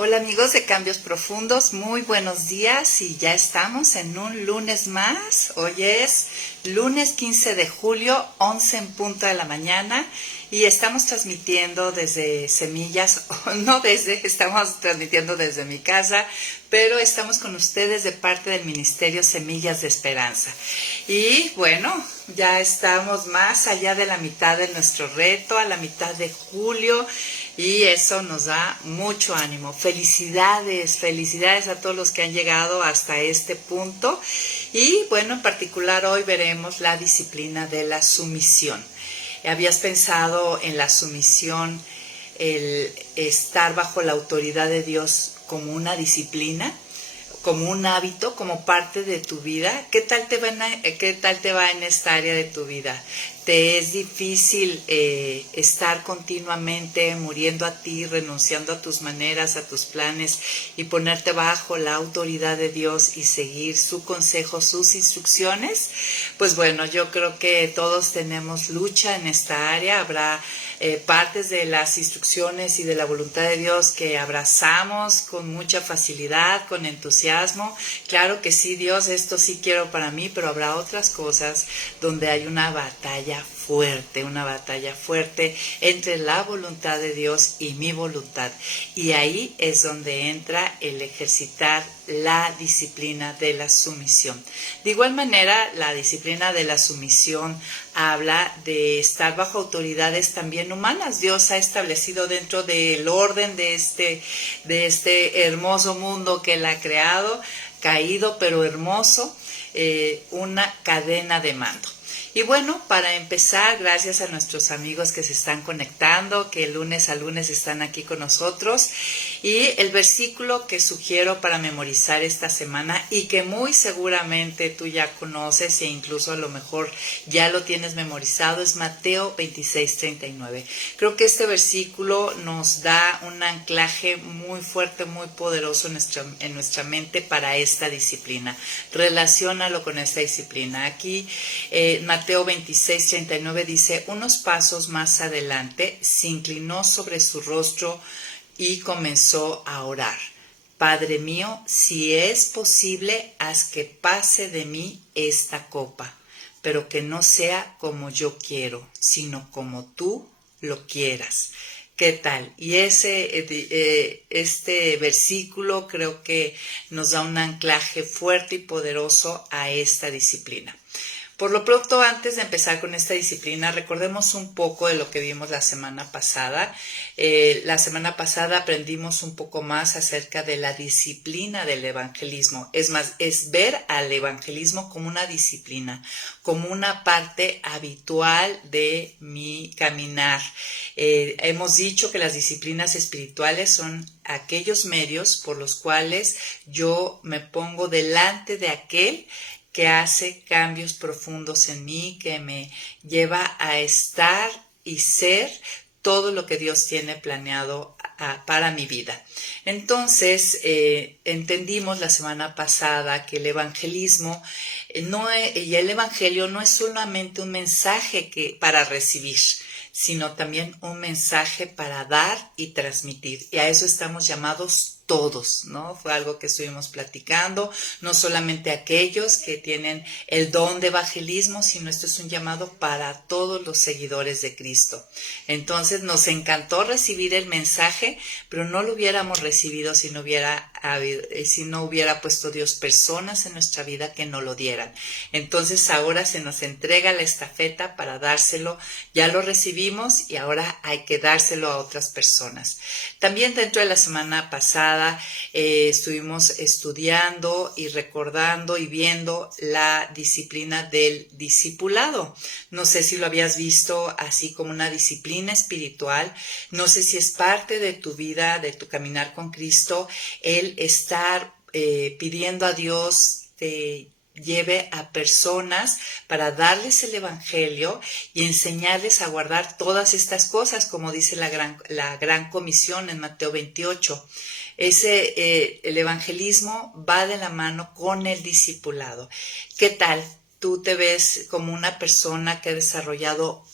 Hola amigos de Cambios Profundos, muy buenos días y ya estamos en un lunes más. Hoy es lunes 15 de julio, 11 en punto de la mañana y estamos transmitiendo desde Semillas, estamos transmitiendo desde mi casa, pero estamos con ustedes de parte del Ministerio Semillas de Esperanza. Y bueno, ya estamos más allá de la mitad de nuestro reto, a la mitad de julio. Y eso nos da mucho ánimo. Felicidades a todos los que han llegado hasta este punto. Y bueno, en particular hoy veremos la disciplina de la sumisión. ¿Habías pensado en la sumisión, el estar bajo la autoridad de Dios como una disciplina, como un hábito, como parte de tu vida? ¿Qué tal te va en esta área de tu vida? ¿Te es difícil estar continuamente muriendo a ti, renunciando a tus maneras, a tus planes y ponerte bajo la autoridad de Dios y seguir su consejo, sus instrucciones? Pues bueno, yo creo que todos tenemos lucha en esta área. Habrá partes de las instrucciones y de la voluntad de Dios que abrazamos con mucha facilidad, con entusiasmo. Claro que sí, Dios, esto sí quiero para mí, pero habrá otras cosas donde hay una batalla fuerte entre la voluntad de Dios y mi voluntad. Y ahí es donde entra el ejercitar la disciplina de la sumisión. De igual manera, la disciplina de la sumisión habla de estar bajo autoridades también humanas. Dios ha establecido dentro del orden de este hermoso mundo que Él ha creado, caído pero hermoso, una cadena de mando. Y bueno, para empezar, gracias a nuestros amigos que se están conectando, que lunes a lunes están aquí con nosotros. Y el versículo que sugiero para memorizar esta semana y que muy seguramente tú ya conoces e incluso a lo mejor ya lo tienes memorizado es Mateo 26:39. Creo que este versículo nos da un anclaje muy fuerte, muy poderoso en nuestra mente para esta disciplina. Relaciónalo con esta disciplina. Aquí Mateo 26:39 dice: unos pasos más adelante se inclinó sobre su rostro y comenzó a orar. Padre mío, si es posible, haz que pase de mí esta copa, pero que no sea como yo quiero, sino como tú lo quieras. ¿Qué tal? Y este versículo creo que nos da un anclaje fuerte y poderoso a esta disciplina. Por lo pronto, antes de empezar con esta disciplina, recordemos un poco de lo que vimos la semana pasada. La semana pasada aprendimos un poco más acerca de la disciplina del evangelismo. Es más, es ver al evangelismo como una disciplina, como una parte habitual de mi caminar. Hemos dicho que las disciplinas espirituales son aquellos medios por los cuales yo me pongo delante de aquel que hace cambios profundos en mí, que me lleva a estar y ser todo lo que Dios tiene planeado para mi vida. Entonces, entendimos la semana pasada que el evangelismo y el evangelio no es solamente un mensaje para recibir, sino también un mensaje para dar y transmitir. Y a eso estamos llamados todos, ¿no? Fue algo que estuvimos platicando, no solamente aquellos que tienen el don de evangelismo, sino esto es un llamado para todos los seguidores de Cristo. Entonces nos encantó recibir el mensaje, pero no lo hubiéramos recibido si no hubiera puesto Dios personas en nuestra vida que nos lo dieran. Entonces ahora se nos entrega la estafeta para dárselo, ya lo recibimos y ahora hay que dárselo a otras personas. También dentro de la semana pasada estuvimos estudiando y recordando y viendo la disciplina del discipulado. No sé si lo habías visto así como una disciplina espiritual, no sé si es parte de tu vida, de tu caminar con Cristo, el estar pidiendo a Dios te lleve a personas para darles el evangelio y enseñarles a guardar todas estas cosas, como dice la gran comisión en Mateo 28. El evangelismo va de la mano con el discipulado. ¿Qué tal? ¿Tú te ves como una persona que ha desarrollado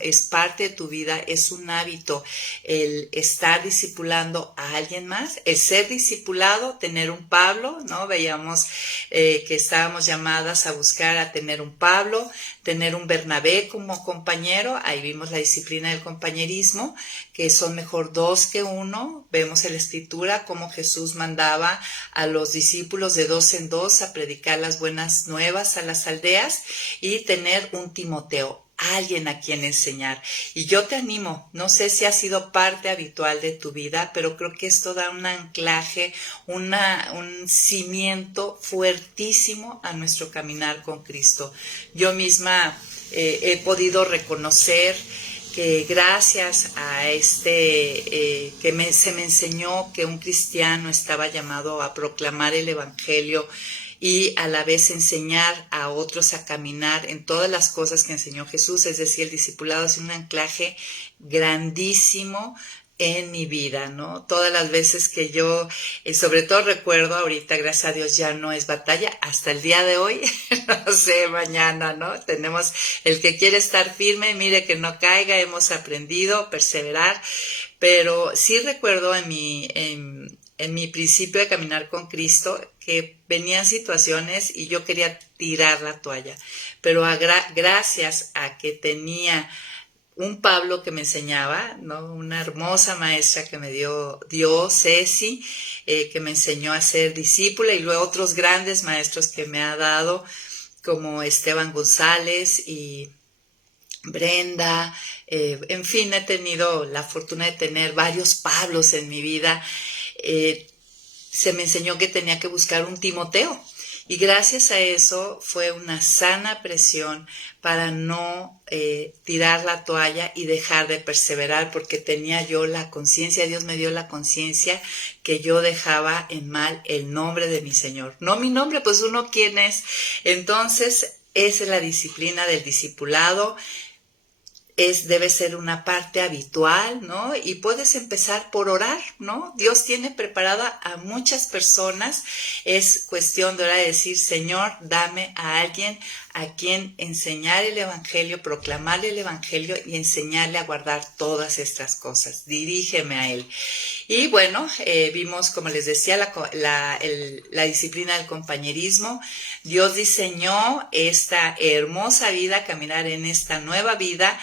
es parte de tu vida, es un hábito el estar discipulando a alguien más, el ser discipulado, tener un Pablo, ¿no? Veíamos que estábamos llamadas a buscar a tener un Pablo, tener un Bernabé como compañero. Ahí vimos la disciplina del compañerismo, que son mejor dos que uno. Vemos en la Escritura cómo Jesús mandaba a los discípulos de dos en dos a predicar las buenas nuevas a las aldeas, y tener un Timoteo, alguien a quien enseñar. Y yo te animo, no sé si ha sido parte habitual de tu vida, pero creo que esto da un anclaje, un cimiento fuertísimo a nuestro caminar con Cristo. Yo misma he podido reconocer que gracias a se me enseñó que un cristiano estaba llamado a proclamar el Evangelio y a la vez enseñar a otros a caminar en todas las cosas que enseñó Jesús. Es decir, el discipulado es un anclaje grandísimo en mi vida, ¿no? Todas las veces que yo, sobre todo recuerdo ahorita, gracias a Dios ya no es batalla, hasta el día de hoy, no sé, mañana, ¿no? Tenemos el que quiere estar firme, mire que no caiga, hemos aprendido a perseverar, pero sí recuerdo en mi principio de caminar con Cristo que venían situaciones y yo quería tirar la toalla, pero gracias a que tenía un Pablo que me enseñaba, ¿no? Una hermosa maestra que me dio Ceci, que me enseñó a ser discípula, y luego otros grandes maestros que me ha dado, como Esteban González y Brenda, en fin, he tenido la fortuna de tener varios Pablos en mi vida. Se me enseñó que tenía que buscar un Timoteo, y gracias a eso fue una sana presión para no tirar la toalla y dejar de perseverar, porque tenía yo la conciencia, Dios me dio la conciencia que yo dejaba en mal el nombre de mi Señor. No mi nombre, pues uno quién es. Entonces, esa es la disciplina del discipulado. Debe ser una parte habitual, ¿no? Y puedes empezar por orar, ¿no? Dios tiene preparada a muchas personas. Es cuestión de orar y decir, Señor, dame a alguien a quien enseñar el Evangelio, proclamarle el Evangelio y enseñarle a guardar todas estas cosas. Dirígeme a Él. Y bueno, vimos, como les decía, la disciplina del compañerismo. Dios diseñó esta hermosa vida, caminar en esta nueva vida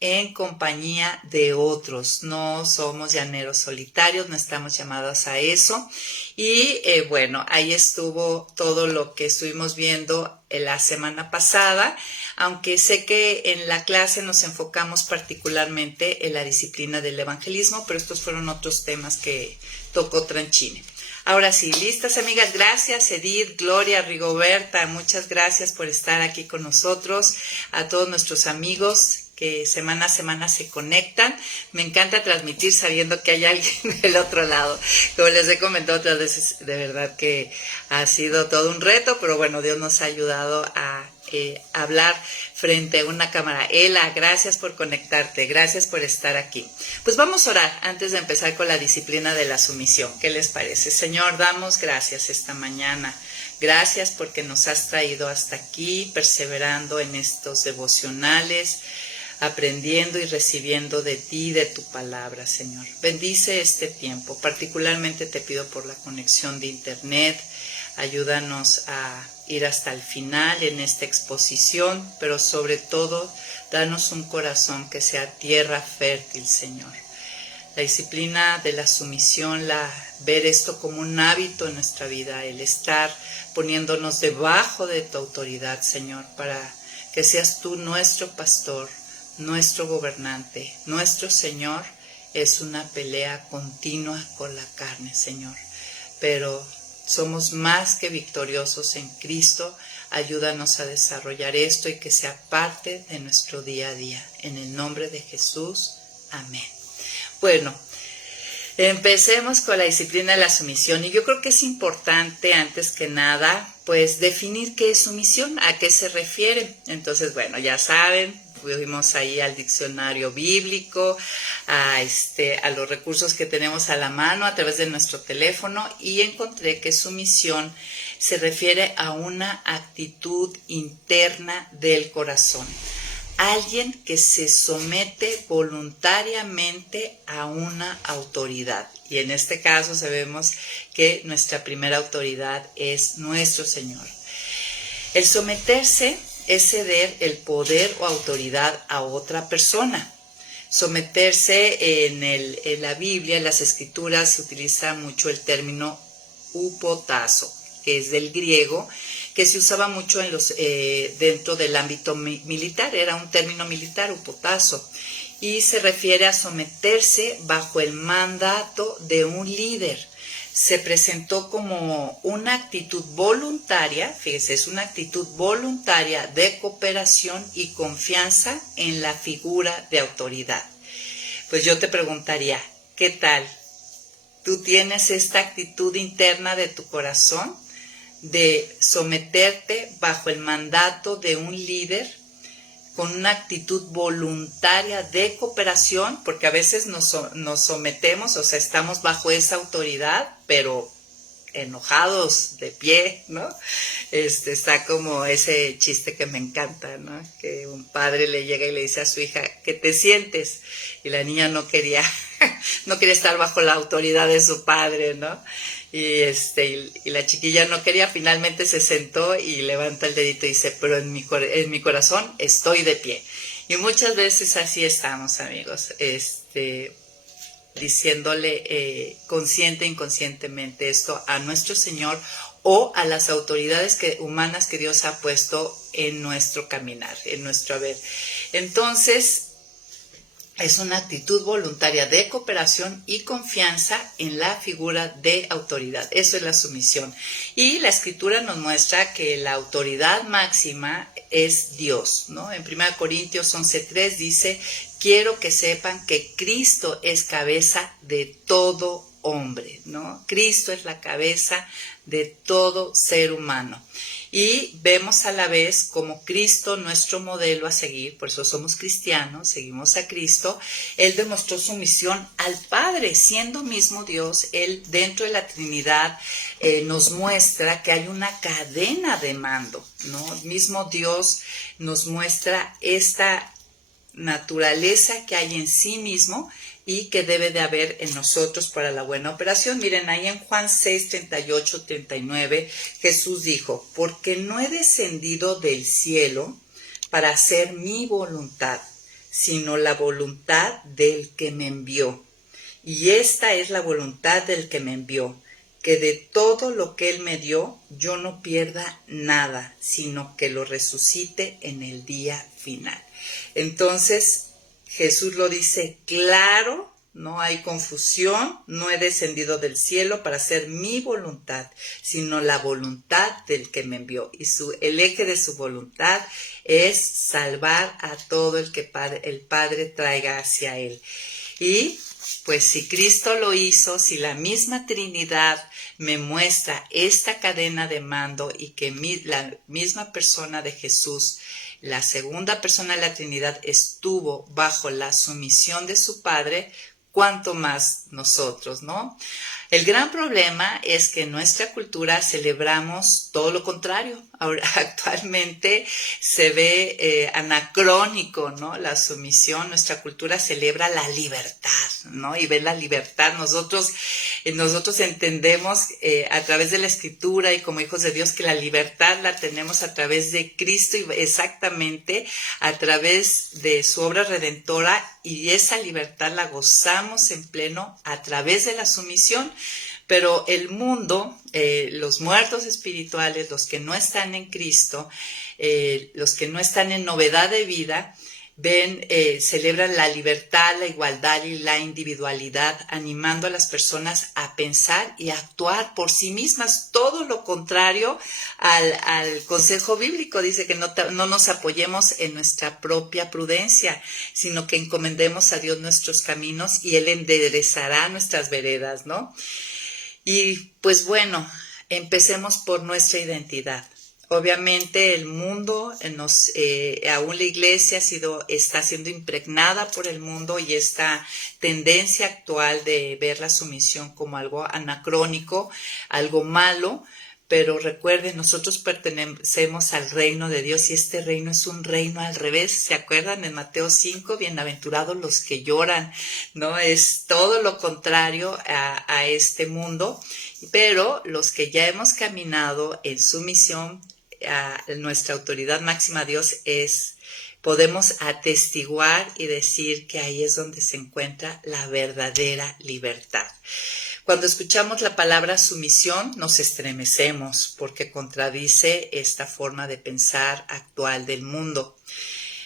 en compañía de otros. No somos llaneros solitarios, no estamos llamados a eso. Y bueno, ahí estuvo todo lo que estuvimos viendo la semana pasada, aunque sé que en la clase nos enfocamos particularmente en la disciplina del evangelismo, pero estos fueron otros temas que tocó Tranchine. Ahora sí, listas, amigas. Gracias, Edith, Gloria, Rigoberta, muchas gracias por estar aquí con nosotros. A todos nuestros amigos que semana a semana se conectan. Me encanta transmitir sabiendo que hay alguien del otro lado. Como les he comentado otras veces, de verdad que ha sido todo un reto, pero bueno, Dios nos ha ayudado a hablar frente a una cámara. Ela, gracias por conectarte, gracias por estar aquí. Pues vamos a orar antes de empezar con la disciplina de la sumisión. ¿Qué les parece? Señor, damos gracias esta mañana. Gracias porque nos has traído hasta aquí, perseverando en estos devocionales, aprendiendo y recibiendo de ti, de tu palabra, Señor. Bendice este tiempo. Particularmente te pido por la conexión de internet. Ayúdanos a ir hasta el final en esta exposición, pero sobre todo, danos un corazón que sea tierra fértil, Señor. La disciplina de la sumisión, ver esto como un hábito en nuestra vida, el estar poniéndonos debajo de tu autoridad, Señor, para que seas tú nuestro pastor, nuestro gobernante, nuestro Señor. Es una pelea continua con la carne, Señor, pero somos más que victoriosos en Cristo. Ayúdanos a desarrollar esto y que sea parte de nuestro día a día. En el nombre de Jesús, amén. Bueno, empecemos con la disciplina de la sumisión, y yo creo que es importante antes que nada pues definir qué es sumisión, a qué se refiere. Entonces, bueno, ya saben, fuimos ahí al diccionario bíblico, a los recursos que tenemos a la mano a través de nuestro teléfono, y encontré que sumisión se refiere a una actitud interna del corazón. alguien que se somete voluntariamente a una autoridad. Y en este caso sabemos que nuestra primera autoridad es nuestro Señor. El someterse es ceder el poder o autoridad a otra persona. Someterse en la Biblia, en las Escrituras, se utiliza mucho el término hupotazo, que es del griego, que se usaba mucho dentro del ámbito militar. Era un término militar, hupotazo, y se refiere a someterse bajo el mandato de un líder. Se presentó como una actitud voluntaria, fíjese, es una actitud voluntaria de cooperación y confianza en la figura de autoridad. Pues yo te preguntaría, ¿qué tal? ¿Tú tienes esta actitud interna de tu corazón de someterte bajo el mandato de un líder con una actitud voluntaria de cooperación? Porque a veces nos sometemos, o sea, estamos bajo esa autoridad, pero enojados, de pie, ¿no? Está como ese chiste que me encanta, ¿no? Que un padre le llega y le dice a su hija, ¿qué te sientes? Y la niña no quería estar bajo la autoridad de su padre, ¿no? Y la chiquilla no quería, finalmente se sentó y levanta el dedito y dice, pero en mi corazón estoy de pie. Y muchas veces así estamos, amigos, diciéndole consciente e inconscientemente esto a nuestro Señor o a las autoridades humanas que Dios ha puesto en nuestro caminar, en nuestro haber. Entonces, es una actitud voluntaria de cooperación y confianza en la figura de autoridad. Eso es la sumisión. Y la Escritura nos muestra que la autoridad máxima es Dios, ¿no? En 1 Corintios 11:3 dice, quiero que sepan que Cristo es cabeza de todo hombre, ¿no? Cristo es la cabeza de todo ser humano. Y vemos a la vez como Cristo, nuestro modelo a seguir, por eso somos cristianos, seguimos a Cristo. Él demostró sumisión al Padre, siendo mismo Dios. Él, dentro de la Trinidad, nos muestra que hay una cadena de mando, ¿no? El mismo Dios nos muestra esta naturaleza que hay en sí mismo y que debe de haber en nosotros para la buena operación. Miren, ahí en Juan 6, 38, 39, Jesús dijo, porque no he descendido del cielo para hacer mi voluntad, sino la voluntad del que me envió. Y esta es la voluntad del que me envió, que de todo lo que él me dio, yo no pierda nada, sino que lo resucite en el día final. Entonces, Jesús lo dice claro, no hay confusión, no he descendido del cielo para hacer mi voluntad, sino la voluntad del que me envió. Y el eje de su voluntad es salvar a todo el que el Padre traiga hacia él. Y pues si Cristo lo hizo, si la misma Trinidad me muestra esta cadena de mando y que la misma persona de Jesús, la segunda persona de la Trinidad, estuvo bajo la sumisión de su Padre, cuánto más nosotros, ¿no? El gran problema es que en nuestra cultura celebramos todo lo contrario. Ahora, actualmente se ve anacrónico, ¿no? La sumisión. Nuestra cultura celebra la libertad, ¿no? Y ve la libertad. Nosotros entendemos a través de la Escritura y como hijos de Dios que la libertad la tenemos a través de Cristo y exactamente a través de su obra redentora, y esa libertad la gozamos en pleno a través de la sumisión. Pero el mundo, los muertos espirituales, los que no están en Cristo, los que no están en novedad de vida, celebran la libertad, la igualdad y la individualidad, animando a las personas a pensar y a actuar por sí mismas, todo lo contrario al consejo bíblico. Dice que no nos apoyemos en nuestra propia prudencia, sino que encomendemos a Dios nuestros caminos y Él enderezará nuestras veredas, ¿no? Y pues bueno, empecemos por nuestra identidad. Obviamente el mundo, aún la iglesia está siendo impregnada por el mundo y esta tendencia actual de ver la sumisión como algo anacrónico, algo malo, pero recuerden, nosotros pertenecemos al reino de Dios y este reino es un reino al revés. ¿Se acuerdan? En Mateo 5, bienaventurados los que lloran, ¿no? Es todo lo contrario a este mundo, pero los que ya hemos caminado en su misión, nuestra autoridad máxima Dios podemos atestiguar y decir que ahí es donde se encuentra la verdadera libertad. Cuando escuchamos la palabra sumisión, nos estremecemos porque contradice esta forma de pensar actual del mundo.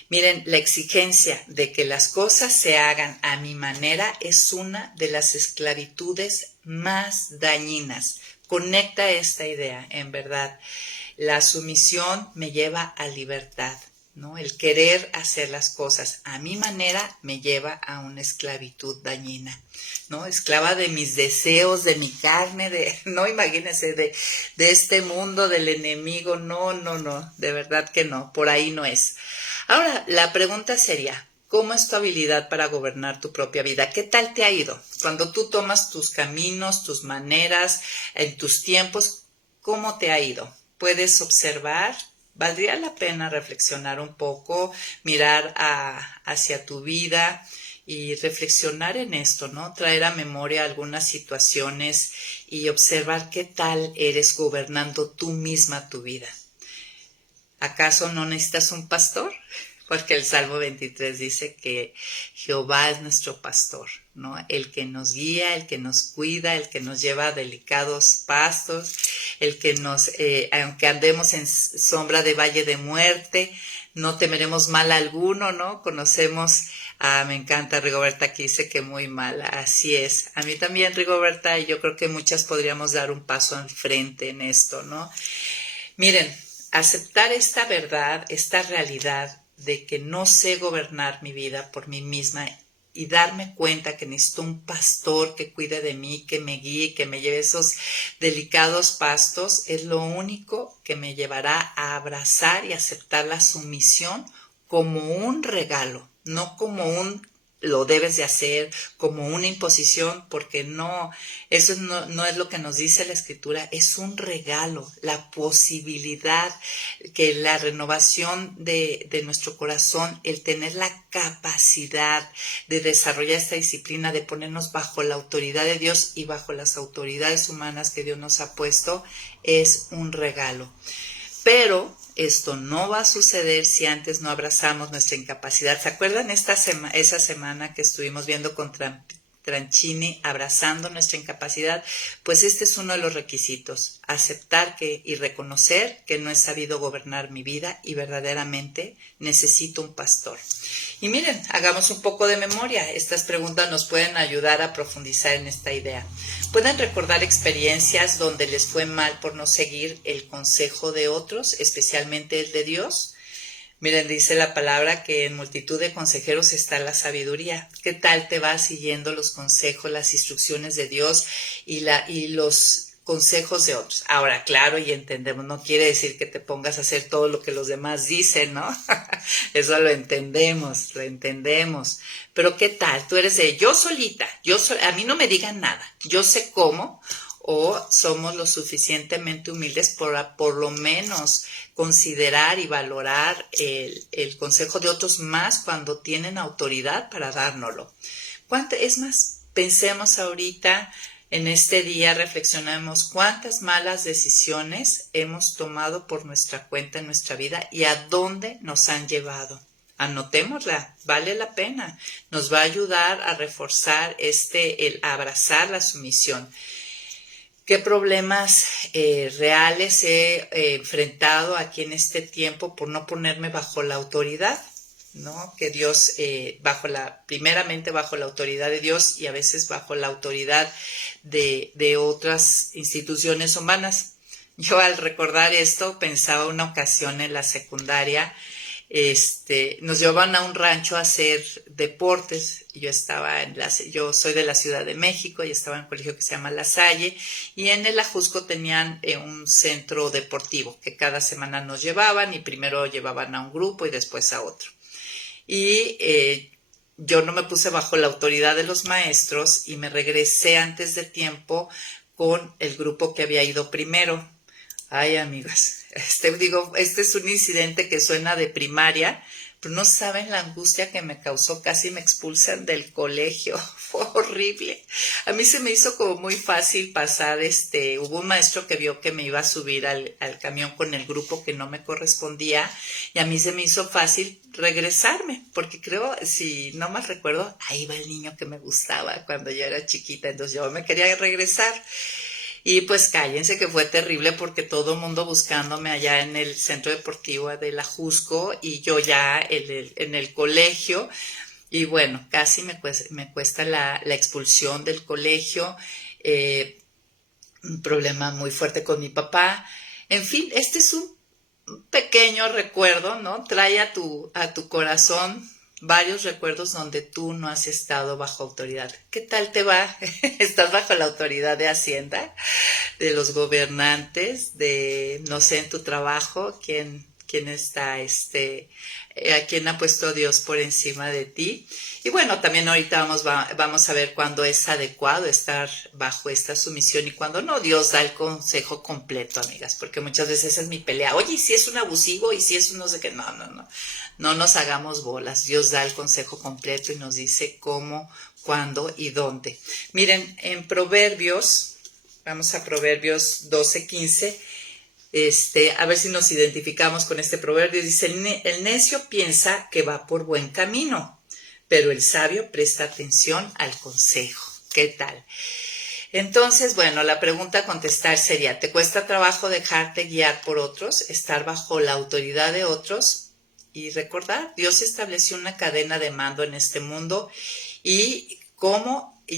Miren, la exigencia de que las cosas se hagan a mi manera es una de las esclavitudes más dañinas. Conecta esta idea, en verdad. La sumisión me lleva a libertad, ¿no? El querer hacer las cosas a mi manera me lleva a una esclavitud dañina, ¿no? Esclava de mis deseos, de mi carne, no, imagínense, de este mundo, del enemigo, no, de verdad que no, por ahí no es. Ahora, la pregunta sería, ¿cómo es tu habilidad para gobernar tu propia vida? ¿Qué tal te ha ido? Cuando tú tomas tus caminos, tus maneras, en tus tiempos, ¿cómo te ha ido? Puedes observar, valdría la pena reflexionar un poco, mirar hacia tu vida y reflexionar en esto, ¿no? Traer a memoria algunas situaciones y observar qué tal eres gobernando tú misma tu vida. ¿Acaso no necesitas un pastor? Porque el Salmo 23 dice que Jehová es nuestro pastor, ¿no? El que nos guía, el que nos cuida, el que nos lleva a delicados pastos, el que aunque andemos en sombra de valle de muerte, no temeremos mal alguno, ¿no? Conocemos, me encanta Rigoberta que dice que muy mala, así es. A mí también Rigoberta, y yo creo que muchas podríamos dar un paso al frente en esto, ¿no? Miren, aceptar esta verdad, esta realidad de que no sé gobernar mi vida por mí misma y darme cuenta que necesito un pastor que cuide de mí, que me guíe, que me lleve esos delicados pastos, es lo único que me llevará a abrazar y aceptar la sumisión como un regalo, no como lo debes de hacer, como una imposición, porque no, eso no es lo que nos dice la Escritura, es un regalo, la posibilidad, que la renovación de nuestro corazón, el tener la capacidad de desarrollar esta disciplina, de ponernos bajo la autoridad de Dios y bajo las autoridades humanas que Dios nos ha puesto, es un regalo. Pero esto no va a suceder si antes no abrazamos nuestra incapacidad. ¿Se acuerdan esa semana que estuvimos viendo con Tranchini, abrazando nuestra incapacidad? Pues este es uno de los requisitos, aceptar y reconocer que no he sabido gobernar mi vida y verdaderamente necesito un pastor. Y miren, hagamos un poco de memoria. Estas preguntas nos pueden ayudar a profundizar en esta idea. ¿Pueden recordar experiencias donde les fue mal por no seguir el consejo de otros, especialmente el de Dios? Miren, dice la palabra que en multitud de consejeros está la sabiduría. ¿Qué tal te va siguiendo los consejos, las instrucciones de Dios y los consejos de otros? Ahora, claro, y entendemos, no quiere decir que te pongas a hacer todo lo que los demás dicen, ¿no? Eso lo entendemos. Pero ¿qué tal? Tú eres de yo solita, a mí no me digan nada, yo sé cómo, o somos lo suficientemente humildes por lo menos considerar y valorar el consejo de otros más cuando tienen autoridad para dárnoslo. Es más, pensemos ahorita en este día, reflexionemos cuántas malas decisiones hemos tomado por nuestra cuenta en nuestra vida y a dónde nos han llevado. Anotémosla, vale la pena, nos va a ayudar a reforzar el abrazar la sumisión. ¿Qué problemas reales he enfrentado aquí en este tiempo por no ponerme bajo la autoridad? ¿No? Que Dios, primeramente bajo la autoridad de Dios y a veces bajo la autoridad de otras instituciones humanas. Yo al recordar esto pensaba una ocasión en la secundaria, nos llevaban a un rancho a hacer deportes. Yo soy de la Ciudad de México y estaba en un colegio que se llama La Salle y en el Ajusco tenían un centro deportivo que cada semana nos llevaban y primero llevaban a un grupo y después a otro. Y yo no me puse bajo la autoridad de los maestros y me regresé antes de tiempo con el grupo que había ido primero. Ay, amigas, este es un incidente que suena de primaria, pero no saben la angustia que me causó, casi me expulsan del colegio, fue horrible. A mí se me hizo como muy fácil pasar, hubo un maestro que vio que me iba a subir al camión con el grupo que no me correspondía y a mí se me hizo fácil regresarme, porque creo, si no mal recuerdo, ahí va el niño que me gustaba cuando yo era chiquita, entonces yo me quería regresar. Y pues cállense que fue terrible porque todo el mundo buscándome allá en el centro deportivo de la Jusco y yo ya en el colegio. Y bueno, casi me cuesta la expulsión del colegio, un problema muy fuerte con mi papá. En fin, este es un pequeño recuerdo, ¿no? Trae a tu corazón varios recuerdos donde tú no has estado bajo autoridad. ¿Qué tal te va? ¿Estás bajo la autoridad de Hacienda, de los gobernantes, de, no sé, en tu trabajo, quién está, a quién ha puesto Dios por encima de ti? Y bueno, también ahorita vamos a ver cuándo es adecuado estar bajo esta sumisión y cuándo no. Dios da el consejo completo, amigas, porque muchas veces esa es mi pelea. Oye, ¿y si es un abusivo? ¿Y si es un no sé qué? No, no, no. No nos hagamos bolas. Dios da el consejo completo y nos dice cómo, cuándo y dónde. Miren, en Proverbios, vamos a Proverbios 12:15. A ver si nos identificamos con este proverbio. Dice, el necio piensa que va por buen camino, pero el sabio presta atención al consejo. ¿Qué tal? Entonces, bueno, la pregunta a contestar sería, ¿te cuesta trabajo dejarte guiar por otros, estar bajo la autoridad de otros? Y recordar, Dios estableció una cadena de mando en este mundo y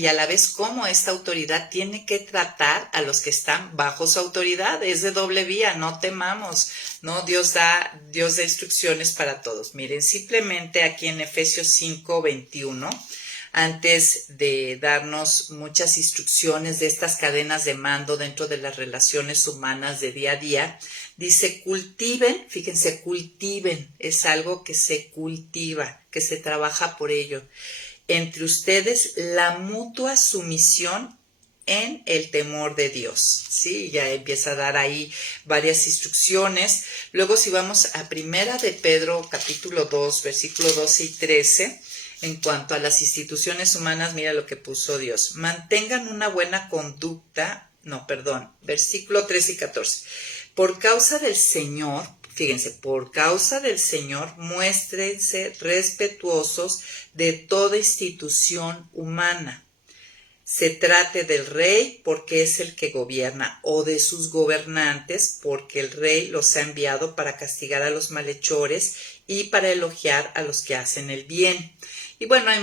a la vez cómo esta autoridad tiene que tratar a los que están bajo su autoridad. Es de doble vía, no temamos, ¿no? Dios da instrucciones para todos. Miren, simplemente aquí en Efesios 5:21, antes de darnos muchas instrucciones de estas cadenas de mando dentro de las relaciones humanas de día a día, dice cultiven, fíjense, cultiven, es algo que se cultiva, que se trabaja por ello, entre ustedes la mutua sumisión en el temor de Dios, ¿sí? Ya empieza a dar ahí varias instrucciones. Luego si vamos a Primera de Pedro, capítulo 2, versículo 12 y 13, en cuanto a las instituciones humanas, mira lo que puso Dios. Mantengan una buena conducta, versículo 13 y 14. Por causa del Señor, fíjense, por causa del Señor, muéstrense respetuosos de toda institución humana. Se trate del rey porque es el que gobierna, o de sus gobernantes porque el rey los ha enviado para castigar a los malhechores y para elogiar a los que hacen el bien. Y bueno, hay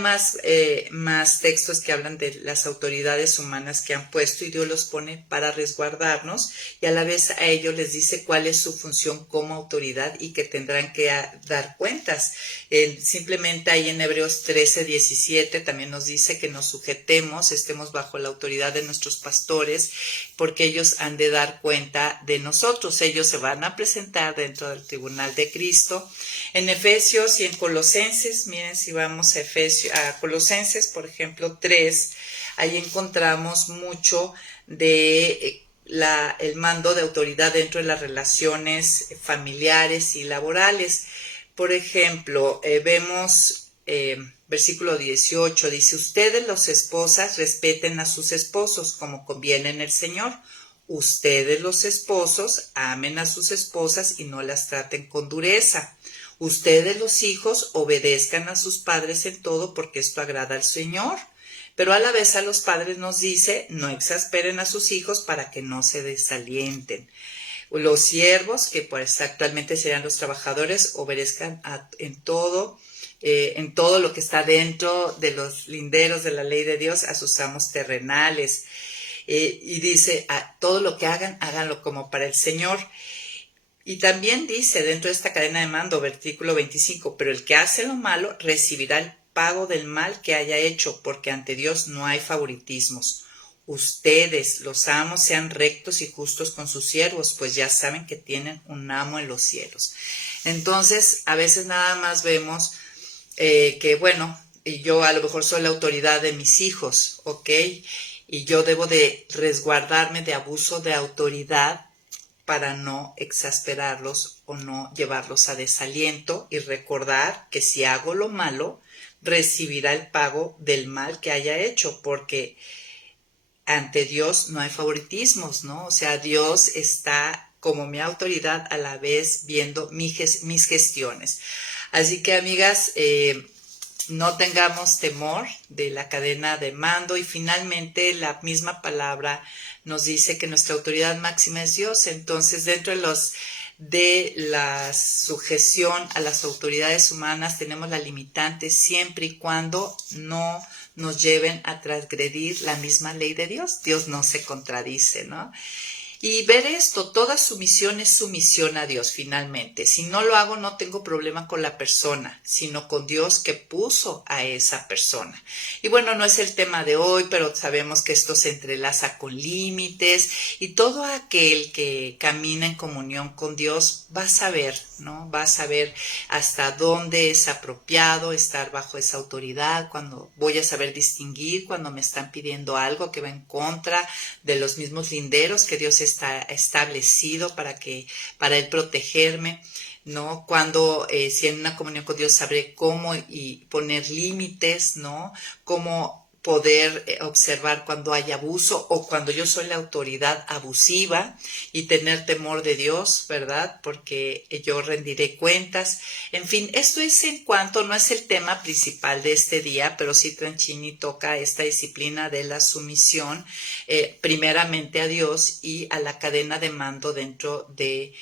más textos que hablan de las autoridades humanas que han puesto y Dios los pone para resguardarnos y a la vez a ellos les dice cuál es su función como autoridad y que tendrán que dar cuentas. Simplemente ahí en Hebreos 13:17 también nos dice que nos sujetemos, estemos bajo la autoridad de nuestros pastores porque ellos han de dar cuenta de nosotros. Ellos se van a presentar dentro del tribunal de Cristo. En Efesios y en Colosenses, miren si vamos a Colosenses, por ejemplo, 3, ahí encontramos mucho de el mando de autoridad dentro de las relaciones familiares y laborales. Por ejemplo, vemos versículo 18, dice, ustedes las esposas respeten a sus esposos como conviene en el Señor. Ustedes los esposos amen a sus esposas y no las traten con dureza. Ustedes los hijos obedezcan a sus padres en todo porque esto agrada al Señor. Pero a la vez a los padres nos dice, no exasperen a sus hijos para que no se desalienten. Los siervos, que pues actualmente serían los trabajadores, obedezcan en todo lo que está dentro de los linderos de la ley de Dios a sus amos terrenales. Y dice, todo lo que hagan, háganlo como para el Señor. Y también dice dentro de esta cadena de mando, versículo 25, pero el que hace lo malo recibirá el pago del mal que haya hecho, porque ante Dios no hay favoritismos. Ustedes, los amos, sean rectos y justos con sus siervos, pues ya saben que tienen un amo en los cielos. Entonces, a veces nada más vemos que, bueno, yo a lo mejor soy la autoridad de mis hijos, ¿ok? Y yo debo de resguardarme de abuso de autoridad para no exasperarlos o no llevarlos a desaliento y recordar que si hago lo malo, recibirá el pago del mal que haya hecho, porque ante Dios no hay favoritismos, ¿no? O sea, Dios está como mi autoridad a la vez viendo mis gestiones. Así que, amigas, no tengamos temor de la cadena de mando, y finalmente la misma palabra nos dice que nuestra autoridad máxima es Dios. Entonces, dentro de la sujeción a las autoridades humanas tenemos la limitante siempre y cuando no nos lleven a transgredir la misma ley de Dios. Dios no se contradice, ¿no? Y ver esto, toda sumisión es sumisión a Dios finalmente. Si no lo hago, no tengo problema con la persona, sino con Dios que puso a esa persona. Y bueno, no es el tema de hoy, pero sabemos que esto se entrelaza con límites, y todo aquel que camina en comunión con Dios va a saber, ¿no? Va a saber hasta dónde es apropiado estar bajo esa autoridad, cuando voy a saber distinguir cuando me están pidiendo algo que va en contra de los mismos linderos que Dios está establecido para él protegerme, ¿no? Cuando si en una comunión con Dios sabré cómo y poner límites, ¿no? Cómo poder observar cuando hay abuso o cuando yo soy la autoridad abusiva, y tener temor de Dios, ¿verdad? Porque yo rendiré cuentas. En fin, esto es en cuanto, no es el tema principal de este día, pero sí Tranchini toca esta disciplina de la sumisión, primeramente a Dios y a la cadena de mando dentro de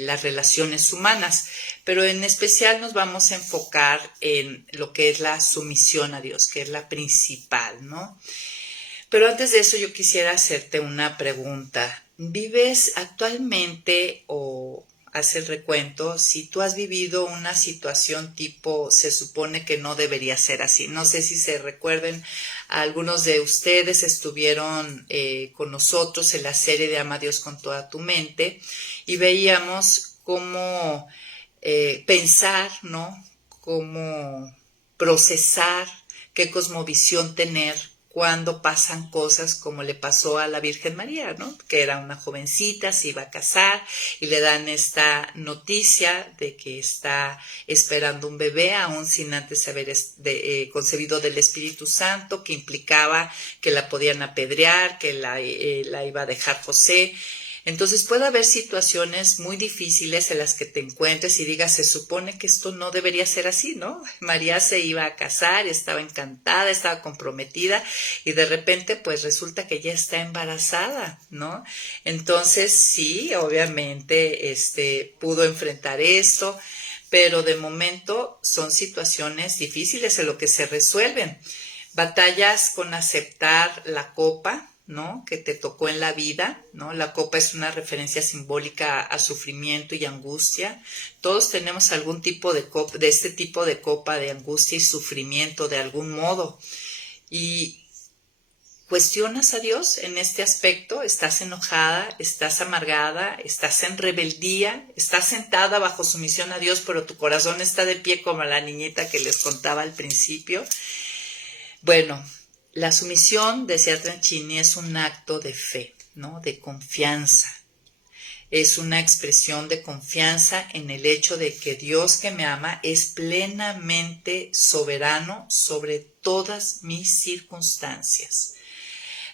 las relaciones humanas, pero en especial nos vamos a enfocar en lo que es la sumisión a Dios, que es la principal, ¿no? Pero antes de eso yo quisiera hacerte una pregunta. ¿Vives actualmente, o haz el recuento, si tú has vivido una situación tipo se supone que no debería ser así? No sé si se recuerden, algunos de ustedes estuvieron con nosotros en la serie de Ama a Dios con toda tu mente, y veíamos cómo pensar, ¿no? Cómo procesar, qué cosmovisión tener cuando pasan cosas como le pasó a la Virgen María, ¿no? Que era una jovencita, se iba a casar y le dan esta noticia de que está esperando un bebé, aún sin antes haber concebido del Espíritu Santo, que implicaba que la podían apedrear, que la iba a dejar José. Entonces puede haber situaciones muy difíciles en las que te encuentres y digas, se supone que esto no debería ser así, ¿no? María se iba a casar, estaba encantada, estaba comprometida, y de repente pues resulta que ya está embarazada, ¿no? Entonces sí, obviamente pudo enfrentar esto, pero de momento son situaciones difíciles en lo que se resuelven. Batallas con aceptar la copa, ¿no? Que te tocó en la vida, ¿no? La copa es una referencia simbólica a sufrimiento y angustia. Todos tenemos algún tipo de copa, de este tipo de copa de angustia y sufrimiento de algún modo. Y cuestionas a Dios en este aspecto, estás enojada, estás amargada, estás en rebeldía, estás sentada bajo sumisión a Dios, pero tu corazón está de pie como la niñita que les contaba al principio. Bueno, la sumisión, decía Tranchini, es un acto de fe, ¿no? De confianza. Es una expresión de confianza en el hecho de que Dios que me ama es plenamente soberano sobre todas mis circunstancias.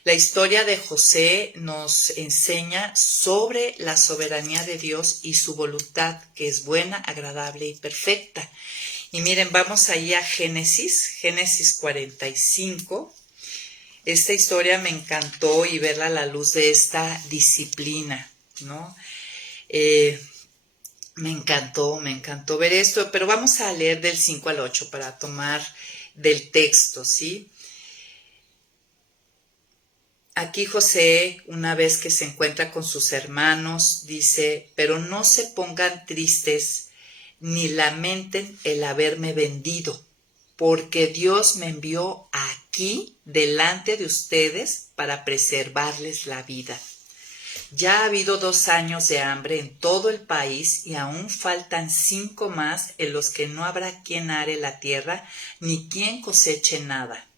La historia de José nos enseña sobre la soberanía de Dios y su voluntad, que es buena, agradable y perfecta. Y miren, vamos ahí a Génesis 45. Esta historia me encantó, y verla a la luz de esta disciplina, ¿no? Me encantó ver esto, pero vamos a leer del 5 al 8 para tomar del texto, ¿sí? Aquí José, una vez que se encuentra con sus hermanos, dice, pero no se pongan tristes ni lamenten el haberme vendido, porque Dios me envió aquí delante de ustedes para preservarles la vida. Ya ha habido 2 años de hambre en todo el país, y aún faltan 5 más en los que no habrá quien are la tierra ni quien coseche nada.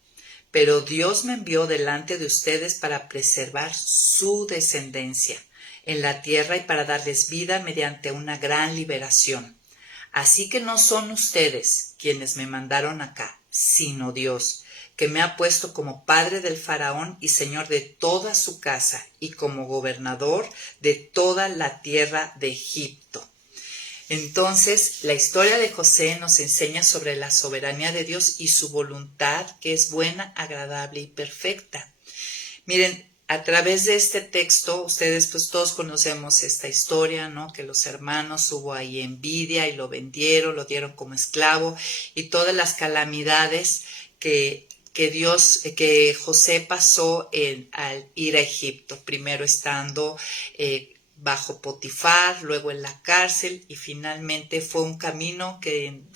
Pero Dios me envió delante de ustedes para preservar su descendencia. en la tierra y para darles vida mediante una gran liberación. Así que no son ustedes quienes me mandaron acá, sino Dios, que me ha puesto como padre del faraón y señor de toda su casa y como gobernador de toda la tierra de Egipto. Entonces, la historia de José nos enseña sobre la soberanía de Dios y su voluntad, que es buena, agradable y perfecta. Miren, a través de este texto, ustedes pues todos conocemos esta historia, ¿no? Que los hermanos hubo ahí envidia y lo vendieron, lo dieron como esclavo y todas las calamidades que José pasó al ir a Egipto, primero estando bajo Potifar, luego en la cárcel y finalmente fue un camino en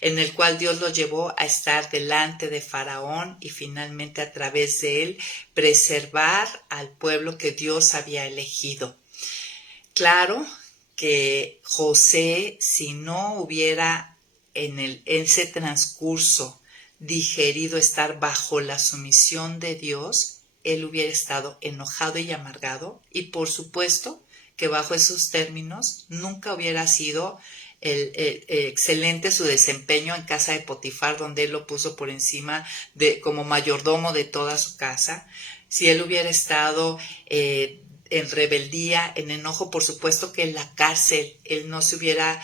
el cual Dios lo llevó a estar delante de Faraón y finalmente a través de él preservar al pueblo que Dios había elegido. Claro que José, si no hubiera en ese transcurso digerido estar bajo la sumisión de Dios, él hubiera estado enojado y amargado y por supuesto que bajo esos términos nunca hubiera sido excelente su desempeño en casa de Potifar, donde él lo puso por encima como mayordomo de toda su casa. Si él hubiera estado en rebeldía, en enojo, por supuesto que en la cárcel él no se hubiera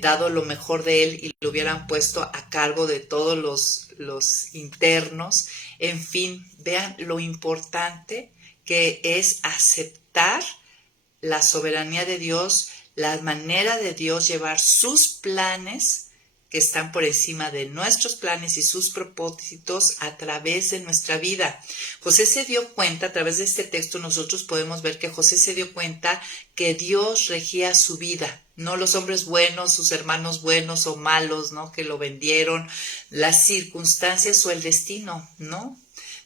dado lo mejor de él y lo hubieran puesto a cargo de todos los internos. En fin, vean lo importante que es aceptar la soberanía de Dios, la manera de Dios llevar sus planes que están por encima de nuestros planes y sus propósitos a través de nuestra vida. José se dio cuenta, a través de este texto nosotros podemos ver que José se dio cuenta que Dios regía su vida, no los hombres buenos, sus hermanos buenos o malos, ¿no? Que lo vendieron, las circunstancias o el destino, ¿no?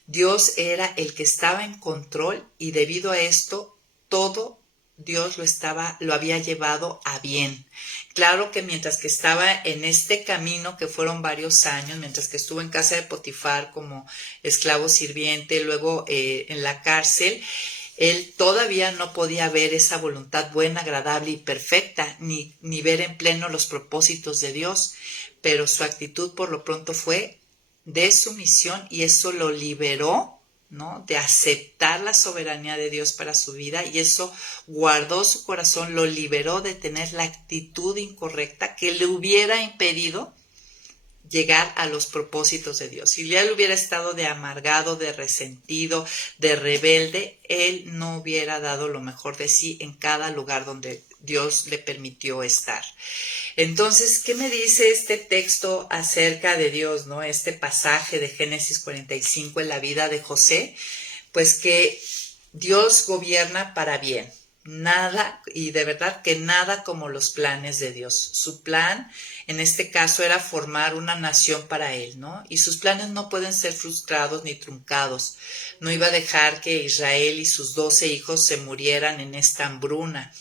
Dios era el que estaba en control y debido a esto todo Dios lo había llevado a bien. Claro que mientras que estaba en este camino, que fueron varios años, mientras que estuvo en casa de Potifar como esclavo sirviente, luego en la cárcel, él todavía no podía ver esa voluntad buena, agradable y perfecta, ni ver en pleno los propósitos de Dios, pero su actitud por lo pronto fue de sumisión y eso lo liberó, ¿no? De aceptar la soberanía de Dios para su vida y eso guardó su corazón, lo liberó de tener la actitud incorrecta que le hubiera impedido llegar a los propósitos de Dios. Si él hubiera estado de amargado, de resentido, de rebelde, él no hubiera dado lo mejor de sí en cada lugar donde Dios le permitió estar. Entonces, ¿qué me dice este texto acerca de Dios, ¿no? Este pasaje de Génesis 45 en la vida de José, pues que Dios gobierna para bien. Nada, y de verdad que nada como los planes de Dios. Su plan, en este caso, era formar una nación para él, ¿no? Y sus planes no pueden ser frustrados ni truncados. No iba a dejar que Israel y sus 12 hijos se murieran en esta hambruna,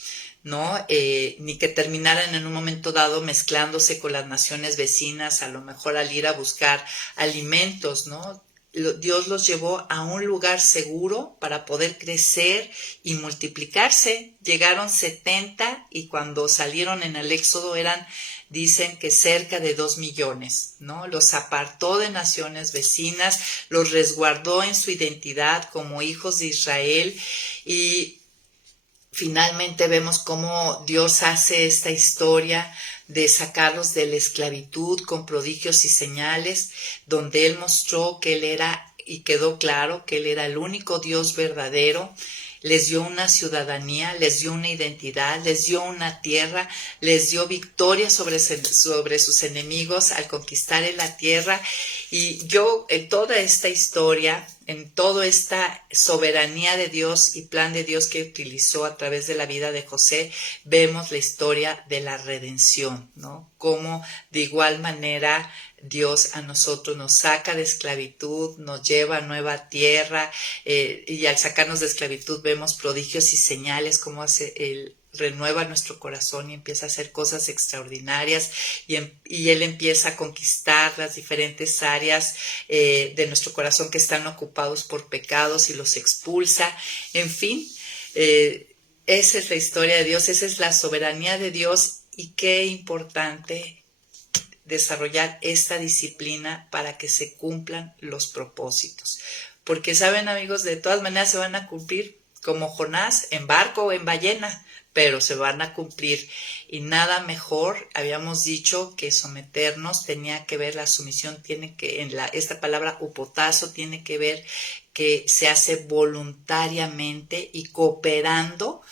¿no? Ni que terminaran en un momento dado mezclándose con las naciones vecinas, a lo mejor al ir a buscar alimentos, ¿no? Dios los llevó a un lugar seguro para poder crecer y multiplicarse. Llegaron 70 y cuando salieron en el Éxodo dicen que cerca de 2 millones, ¿no? Los apartó de naciones vecinas, los resguardó en su identidad como hijos de Israel y finalmente vemos cómo Dios hace esta historia de sacarlos de la esclavitud con prodigios y señales, donde Él mostró que Él era, y quedó claro que Él era el único Dios verdadero. Les dio una ciudadanía, les dio una identidad, les dio una tierra, les dio victoria sobre sus enemigos al conquistar en la tierra. Y yo, en toda esta historia, en toda esta soberanía de Dios y plan de Dios que utilizó a través de la vida de José, vemos la historia de la redención, ¿no? Cómo de igual manera Dios a nosotros nos saca de esclavitud, nos lleva a nueva tierra y al sacarnos de esclavitud vemos prodigios y señales, cómo Él renueva nuestro corazón y empieza a hacer cosas extraordinarias y Él empieza a conquistar las diferentes áreas de nuestro corazón que están ocupados por pecados y los expulsa. En fin, Esa es la historia de Dios, esa es la soberanía de Dios y qué importante desarrollar esta disciplina para que se cumplan los propósitos. Porque saben, amigos, de todas maneras se van a cumplir como Jonás, en barco o en ballena, pero se van a cumplir. Y nada mejor, habíamos dicho que someternos tenía que ver, la sumisión tiene que, esta palabra upotazo tiene que ver que se hace voluntariamente y cooperando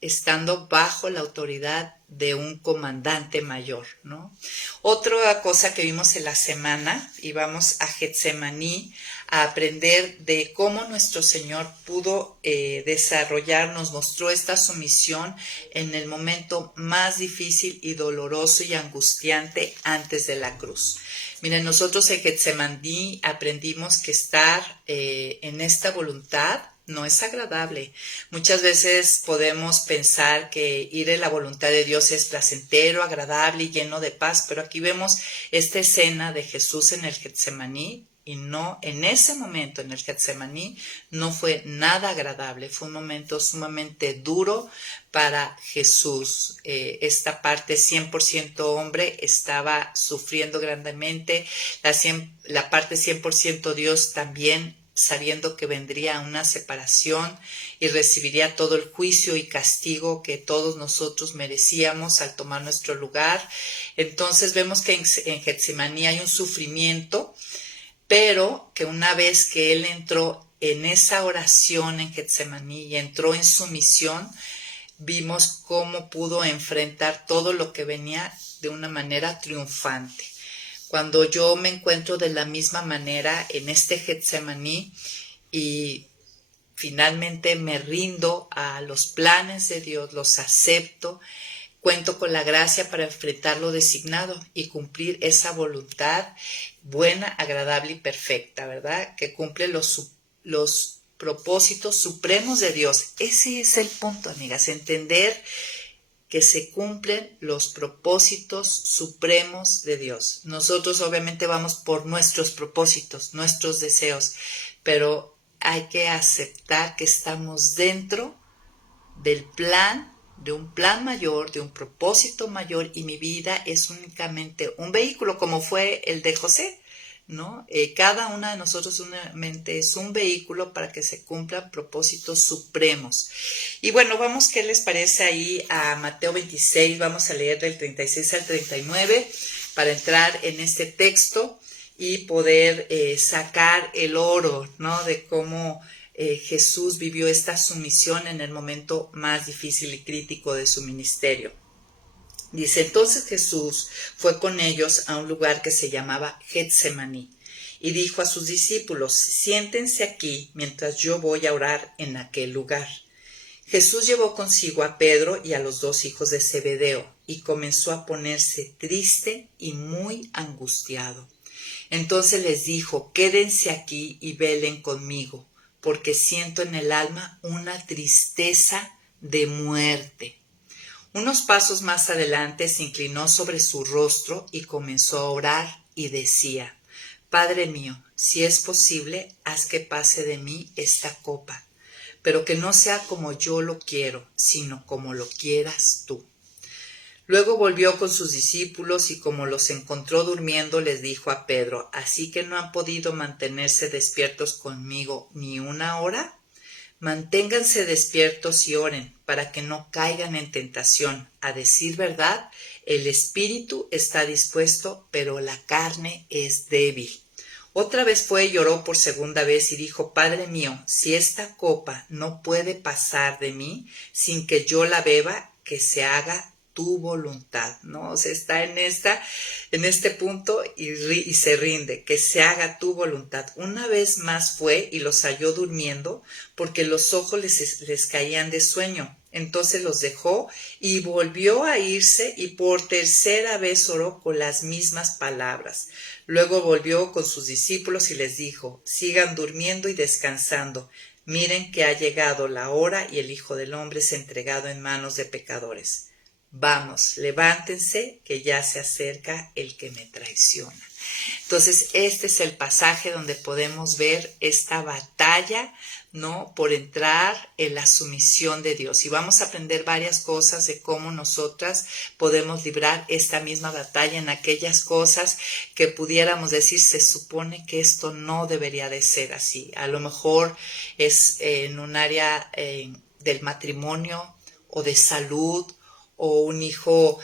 estando bajo la autoridad de un comandante mayor, ¿no? Otra cosa que vimos en la semana, íbamos a Getsemaní a aprender de cómo nuestro Señor pudo desarrollar, nos mostró esta sumisión en el momento más difícil y doloroso y angustiante antes de la cruz. Miren, nosotros en Getsemaní aprendimos que estar en esta voluntad no es agradable. Muchas veces podemos pensar que ir en la voluntad de Dios es placentero, agradable y lleno de paz, pero aquí vemos esta escena de Jesús en el Getsemaní y no, en ese momento en el Getsemaní no fue nada agradable, fue un momento sumamente duro para Jesús. Esta parte 100% hombre estaba sufriendo grandemente, la parte 100% Dios también, sabiendo que vendría una separación y recibiría todo el juicio y castigo que todos nosotros merecíamos al tomar nuestro lugar. Entonces vemos que en Getsemaní hay un sufrimiento, pero que una vez que él entró en esa oración en Getsemaní y entró en su misión, vimos cómo pudo enfrentar todo lo que venía de una manera triunfante. Cuando yo me encuentro de la misma manera en este Getsemaní y finalmente me rindo a los planes de Dios, los acepto, cuento con la gracia para enfrentar lo designado y cumplir esa voluntad buena, agradable y perfecta, ¿verdad? Que cumple los propósitos supremos de Dios. Ese es el punto, amigas, entender que se cumplen los propósitos supremos de Dios. Nosotros obviamente vamos por nuestros propósitos, nuestros deseos, pero hay que aceptar que estamos dentro del plan, de un plan mayor, de un propósito mayor, y mi vida es únicamente un vehículo, como fue el de José, ¿no? Cada una de nosotros únicamente es un vehículo para que se cumplan propósitos supremos. Y bueno, vamos, ¿qué les parece ahí a Mateo 26? Vamos a leer del 36 al 39 para entrar en este texto y poder sacar el oro, ¿no? De cómo Jesús vivió esta sumisión en el momento más difícil y crítico de su ministerio. Dice, entonces Jesús fue con ellos a un lugar que se llamaba Getsemaní y dijo a sus discípulos, siéntense aquí mientras yo voy a orar en aquel lugar. Jesús llevó consigo a Pedro y a los dos hijos de Zebedeo y comenzó a ponerse triste y muy angustiado. Entonces les dijo, quédense aquí y velen conmigo, porque siento en el alma una tristeza de muerte. Unos pasos más adelante se inclinó sobre su rostro y comenzó a orar y decía, Padre mío, si es posible, haz que pase de mí esta copa, pero que no sea como yo lo quiero, sino como lo quieras tú. Luego volvió con sus discípulos y como los encontró durmiendo les dijo a Pedro, ¿así que no han podido mantenerse despiertos conmigo ni una hora? Manténganse despiertos y oren para que no caigan en tentación. A decir verdad, el espíritu está dispuesto, pero la carne es débil. Otra vez fue y oró por segunda vez y dijo, Padre mío, si esta copa no puede pasar de mí sin que yo la beba, que se haga tu voluntad, ¿no? O sea, está en este punto y se rinde, que se haga tu voluntad. Una vez más fue y los halló durmiendo porque los ojos les caían de sueño. Entonces los dejó y volvió a irse y por tercera vez oró con las mismas palabras. Luego volvió con sus discípulos y les dijo, sigan durmiendo y descansando. Miren que ha llegado la hora y el Hijo del Hombre es entregado en manos de pecadores. Vamos, levántense, que ya se acerca el que me traiciona. Entonces, este es el pasaje donde podemos ver esta batalla, ¿no? Por entrar en la sumisión de Dios. Y vamos a aprender varias cosas de cómo nosotras podemos librar esta misma batalla en aquellas cosas que pudiéramos decir, se supone que esto no debería de ser así. A lo mejor es en un área del matrimonio o de salud o un hijo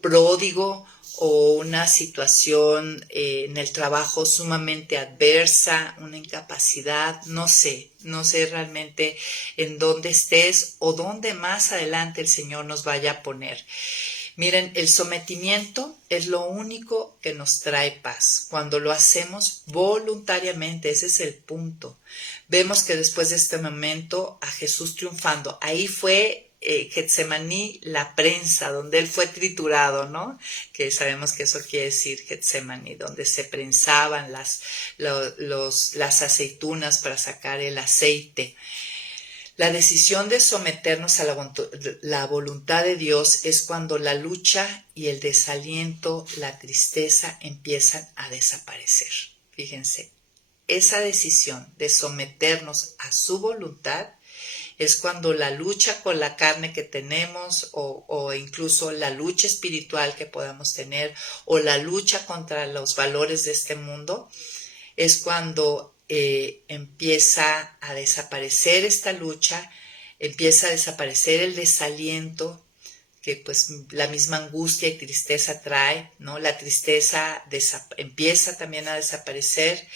pródigo o una situación en el trabajo sumamente adversa, una incapacidad, no sé realmente en dónde estés o dónde más adelante el Señor nos vaya a poner. Miren, el sometimiento es lo único que nos trae paz. Cuando lo hacemos voluntariamente, ese es el punto. Vemos que después de este momento a Jesús triunfando, ahí fue Getsemaní, la prensa, donde él fue triturado, ¿no? Que sabemos que eso quiere decir Getsemaní, donde se prensaban las aceitunas para sacar el aceite. La decisión de someternos a la voluntad de Dios es cuando la lucha y el desaliento, la tristeza empiezan a desaparecer. Fíjense, esa decisión de someternos a su voluntad es cuando la lucha con la carne que tenemos o incluso la lucha espiritual que podamos tener o la lucha contra los valores de este mundo, es cuando empieza a desaparecer esta lucha, empieza a desaparecer el desaliento que pues la misma angustia y tristeza trae, ¿no? La tristeza empieza también a desaparecer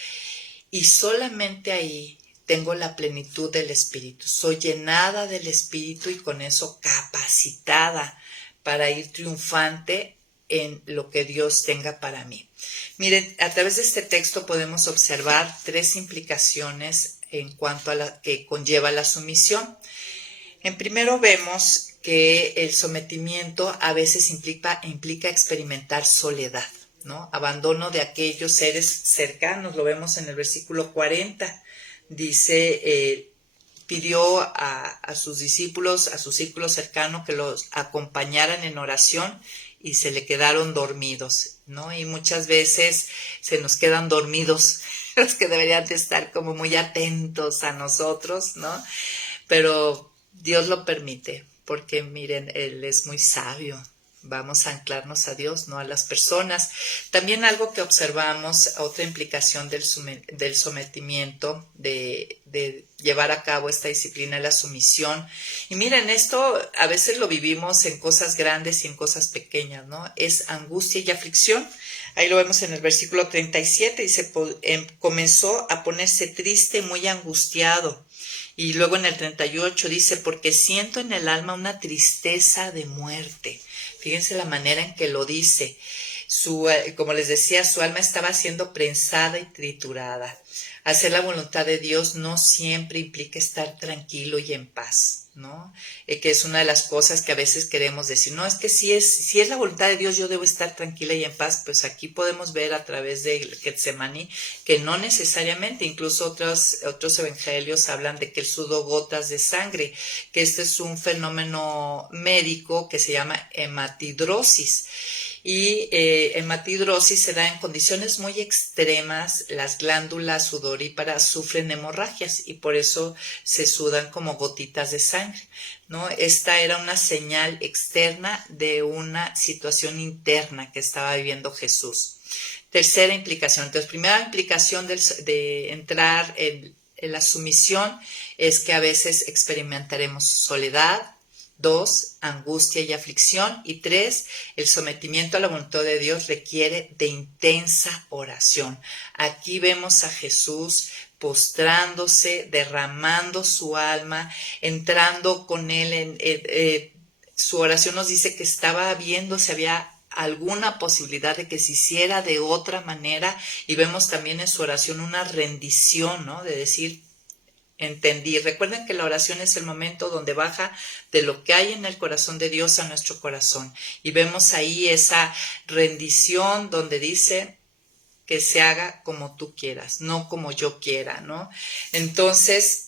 y solamente ahí tengo la plenitud del Espíritu. Soy llenada del Espíritu y con eso capacitada para ir triunfante en lo que Dios tenga para mí. Miren, a través de este texto podemos observar 3 implicaciones en cuanto a la que conlleva la sumisión. En primero vemos que el sometimiento a veces implica experimentar soledad, ¿no? Abandono de aquellos seres cercanos, lo vemos en el versículo 40. Dice, pidió a sus discípulos, a su círculo cercano, que los acompañaran en oración y se le quedaron dormidos, ¿no? Y muchas veces se nos quedan dormidos los que deberían de estar como muy atentos a nosotros, ¿no? Pero Dios lo permite, porque miren, Él es muy sabio. Vamos a anclarnos a Dios, no a las personas. También algo que observamos, otra implicación del sometimiento, de llevar a cabo esta disciplina, la sumisión. Y miren, esto a veces lo vivimos en cosas grandes y en cosas pequeñas, ¿no? Es angustia y aflicción. Ahí lo vemos en el versículo 37, dice, comenzó a ponerse triste, muy angustiado. Y luego en el 38 dice, porque siento en el alma una tristeza de muerte. Fíjense la manera en que lo dice. Como les decía, su alma estaba siendo prensada y triturada. Hacer la voluntad de Dios no siempre implica estar tranquilo y en paz, ¿no? Que es una de las cosas que a veces queremos decir. No, es que si es la voluntad de Dios, yo debo estar tranquila y en paz. Pues aquí podemos ver a través de Getsemaní que no necesariamente, incluso otros evangelios hablan de que él sudó gotas de sangre, que este es un fenómeno médico que se llama hematidrosis. Y hematidrosis se da en condiciones muy extremas, las glándulas sudoríparas sufren hemorragias y por eso se sudan como gotitas de sangre, ¿no? Esta era una señal externa de una situación interna que estaba viviendo Jesús. Tercera implicación. Entonces, primera implicación de entrar en la sumisión es que a veces experimentaremos soledad. 2, angustia y aflicción. Y 3, el sometimiento a la voluntad de Dios requiere de intensa oración. Aquí vemos a Jesús postrándose, derramando su alma, entrando con él en su oración nos dice que estaba viendo si había alguna posibilidad de que se hiciera de otra manera, y vemos también en su oración una rendición, ¿no? De decir, entendí. Recuerden que la oración es el momento donde baja de lo que hay en el corazón de Dios a nuestro corazón. Y vemos ahí esa rendición donde dice que se haga como tú quieras, no como yo quiera, ¿no? Entonces,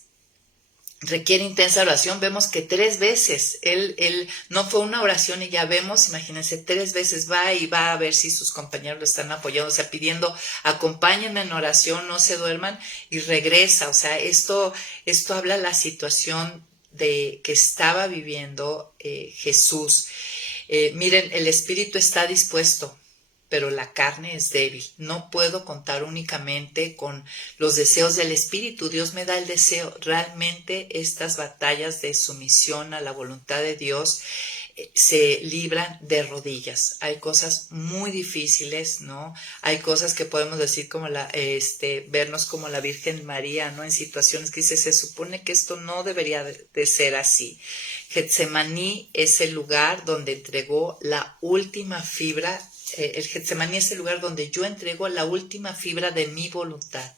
requiere intensa oración. Vemos que 3 veces, él no fue una oración y ya vemos, imagínense, 3 veces va y va a ver si sus compañeros lo están apoyando, o sea, pidiendo, acompáñenme en oración, no se duerman, y regresa. O sea, esto habla la situación que estaba viviendo Jesús. Miren, el espíritu está dispuesto, pero la carne es débil. No puedo contar únicamente con los deseos del espíritu. Dios me da el deseo. Realmente estas batallas de sumisión a la voluntad de Dios se libran de rodillas. Hay cosas muy difíciles, ¿no? Hay cosas que podemos decir como vernos como la Virgen María, ¿no? En situaciones que dice, se supone que esto no debería de ser así. Getsemaní es el lugar donde entregó la última fibra. El Getsemaní es el lugar donde yo entrego la última fibra de mi voluntad.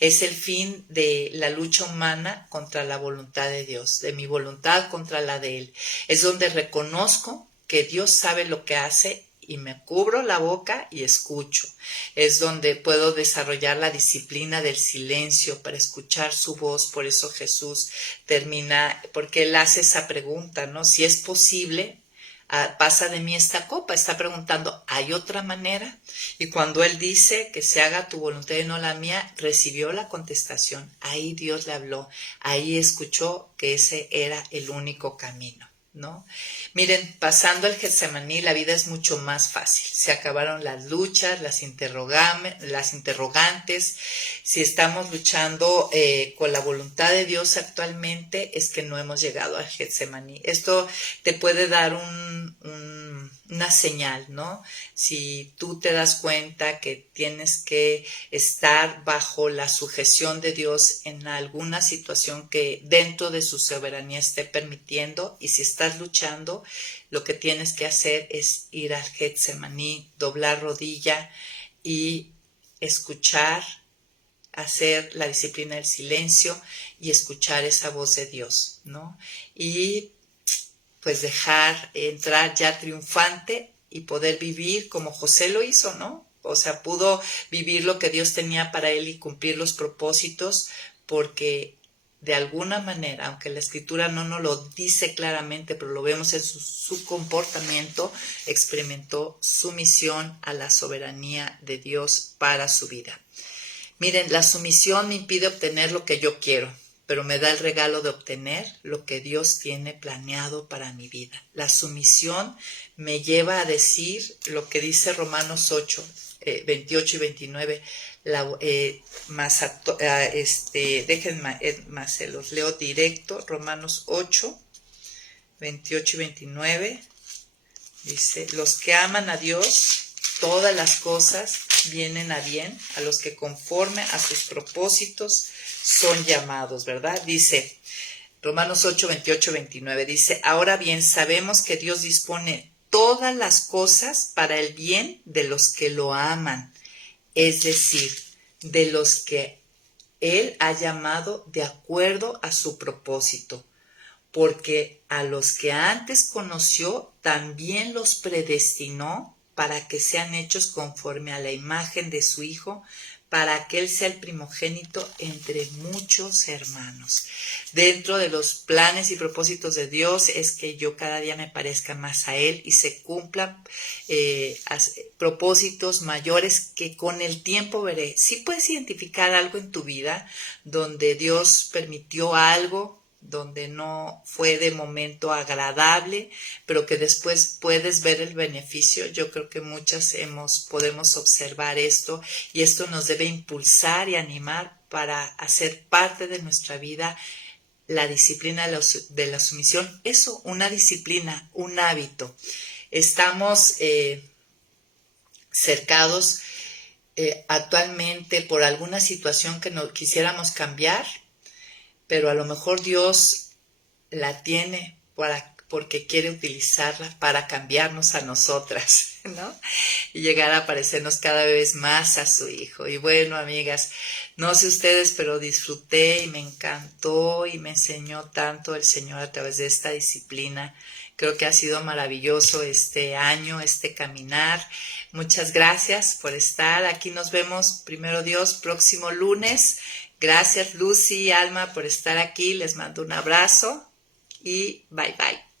Es el fin de la lucha humana contra la voluntad de Dios, de mi voluntad contra la de Él. Es donde reconozco que Dios sabe lo que hace y me cubro la boca y escucho. Es donde puedo desarrollar la disciplina del silencio para escuchar su voz. Por eso Jesús termina, porque Él hace esa pregunta, ¿no? Si es posible, pasa de mí esta copa. Está preguntando, ¿hay otra manera? Y cuando Él dice que se haga tu voluntad y no la mía, recibió la contestación. Ahí Dios le habló, ahí escuchó que ese era el único camino, ¿no? Miren, pasando el Getsemaní, la vida es mucho más fácil. Se acabaron las luchas, las interrogantes. Si estamos luchando con la voluntad de Dios actualmente, es que no hemos llegado al Getsemaní. Esto te puede dar una señal, ¿no? Si tú te das cuenta que tienes que estar bajo la sujeción de Dios en alguna situación que dentro de su soberanía esté permitiendo, y si estás luchando, lo que tienes que hacer es ir al Getsemaní, doblar rodilla y escuchar, hacer la disciplina del silencio y escuchar esa voz de Dios, ¿no? Y pues dejar entrar ya triunfante y poder vivir como José lo hizo, ¿no? O sea, pudo vivir lo que Dios tenía para él y cumplir los propósitos, porque de alguna manera, aunque la escritura no nos lo dice claramente, pero lo vemos en su comportamiento, experimentó sumisión a la soberanía de Dios para su vida. Miren, la sumisión me impide obtener lo que yo quiero, pero me da el regalo de obtener lo que Dios tiene planeado para mi vida. La sumisión me lleva a decir lo que dice Romanos 8, 28 y 29. Déjenme, más se los leo directo. Romanos 8, 28 y 29. Dice, los que aman a Dios, todas las cosas vienen a bien a los que conforme a sus propósitos son llamados, ¿verdad? Dice Romanos 8, 28, 29, dice, ahora bien, sabemos que Dios dispone todas las cosas para el bien de los que lo aman, es decir, de los que Él ha llamado de acuerdo a su propósito, porque a los que antes conoció también los predestinó para que sean hechos conforme a la imagen de su Hijo, para que Él sea el primogénito entre muchos hermanos. Dentro de los planes y propósitos de Dios es que yo cada día me parezca más a Él y se cumplan propósitos mayores que con el tiempo veré. Si puedes identificar algo en tu vida donde Dios permitió algo, donde no fue de momento agradable, pero que después puedes ver el beneficio. Yo creo que muchas podemos observar esto, y esto nos debe impulsar y animar para hacer parte de nuestra vida la disciplina de la sumisión. Eso, una disciplina, un hábito. Estamos cercados actualmente por alguna situación que no quisiéramos cambiar, pero a lo mejor Dios la tiene porque quiere utilizarla para cambiarnos a nosotras, ¿no? Y llegar a parecernos cada vez más a su Hijo. Y bueno, amigas, no sé ustedes, pero disfruté y me encantó y me enseñó tanto el Señor a través de esta disciplina. Creo que ha sido maravilloso este año, este caminar. Muchas gracias por estar. Aquí nos vemos, primero Dios, próximo lunes. Gracias Lucy y Alma por estar aquí. Les mando un abrazo y bye bye.